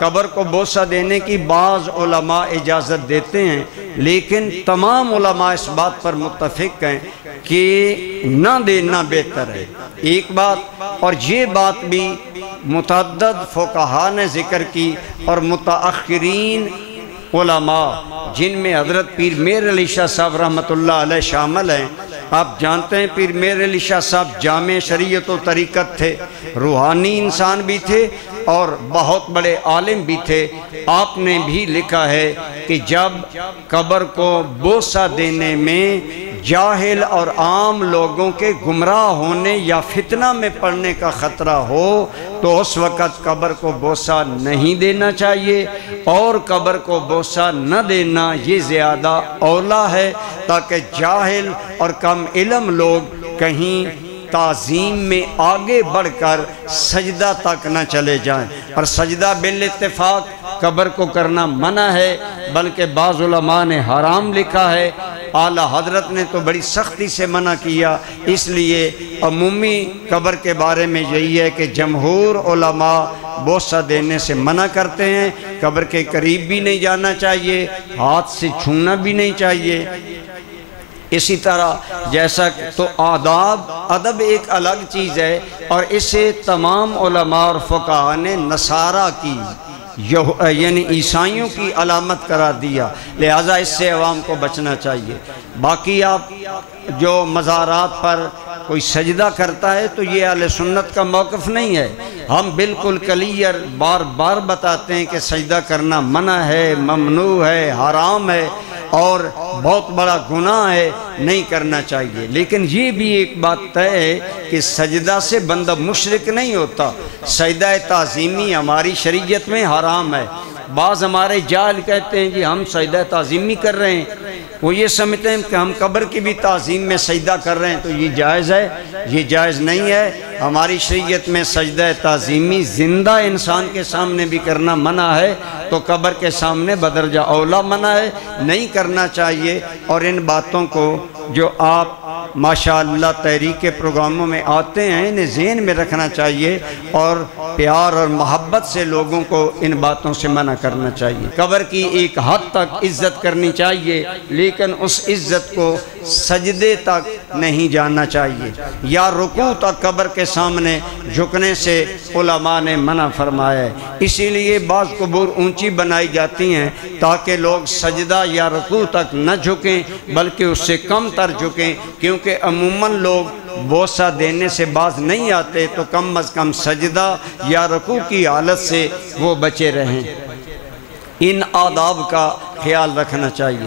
कब्र को बोसा देने की बाज़ उलमा इजाज़त देते हैं, लेकिन तमाम उलमा इस बात पर मुत्तफ़िक हैं कि न देना बेहतर है, एक बात। और ये बात भी मुतअद्दिद फ़ुक़हा ने ज़िक्र की और मुतअख़िरीन उलमा, जिनमें हज़रत पीर मेर अली शाह साहब रहमतुल्लाह अलैह शामिल हैं। आप जानते हैं पीर मेर अली शाह साहब जामे शरीयत व तरीक़त थे, रूहानी इंसान भी थे और बहुत बड़े आलिम भी थे। आपने भी लिखा है कि जब कब्र को बोसा देने में जाहिल और आम लोगों के गुमराह होने या फितना में पड़ने का ख़तरा हो तो उस वक़्त कब्र को बोसा नहीं देना चाहिए, और कब्र को बोसा न देना ये ज़्यादा औला है, ताकि जाहिल और कम इल्म लोग कहीं ताज़ीम में आगे बढ़कर सजदा तक न चले जाएं। और सजदा बिल इत्तिफाक कब्र को करना मना है, बल्कि बाज़ उलमा ने हराम लिखा है। आला हज़रत ने तो बड़ी सख्ती से मना किया। इसलिए अमूमी कब्र के बारे में यही है कि जमहूर उलमा बोसा देने से मना करते हैं। कब्र के करीब भी नहीं जाना चाहिए, हाथ से छूना भी नहीं चाहिए। इसी तरह जैसा तो अदब एक अलग चीज़ है, और इसे तमाम उलमा और फ़ुक़हा ने नसारा की यानी ईसाइयों की अलामत करार दिया, लिहाजा इससे अवाम को बचना चाहिए। बाकी आप जो मज़ारात पर कोई सजदा करता है तो ये अहले सुन्नत का मौक़िफ़ नहीं है। हम बिल्कुल क्लियर बार बार बताते हैं कि सजदा करना मना है, ममनू है, हराम है और बहुत बड़ा गुनाह है, नहीं करना चाहिए। लेकिन ये भी एक बात तय है कि सजदा से बंदा मुशरिक नहीं होता। सजदा ताज़ीमी हमारी शरीयत में हराम है। बाज़ हमारे जाल कहते हैं कि हम सजदा ताज़ीमी कर रहे हैं, वो ये समझते हैं कि हम कब्र की भी ताज़ीम में सजदा कर रहे हैं, तो ये जायज़ है, ये जायज़ नहीं है। हमारी शरीयत में सजदा ताज़ीमी ज़िंदा इंसान के सामने भी करना मना है, तो कब्र के सामने बदरजा औला मना है, नहीं करना चाहिए। और इन बातों को जो आप माशाअल्लाह तहरीक के प्रोग्रामों में आते हैं, इन्हें ज़हन में रखना चाहिए और प्यार और मोहब्बत से लोगों को इन बातों से मना करना चाहिए। कब्र की एक हद तक इज़्ज़त करनी चाहिए, लेकिन उस इज़्ज़त को सजदे तक नहीं जाना चाहिए या रुकू तक कब्र के सामने झुकने से उलमा ने मना फरमाया है। इसीलिए बाज़ कबूर ऊंची बनाई जाती हैं ताकि लोग सजदा या रुकू तक न झुकें, बल्कि उससे कम तर झुकें, क्योंकि अमूमन लोग बोसा देने से बाज नहीं आते, तो कम अज़ कम सजदा या रुकू की हालत से वो बचे रहें। इन आदाब का ख्याल रखना चाहिए।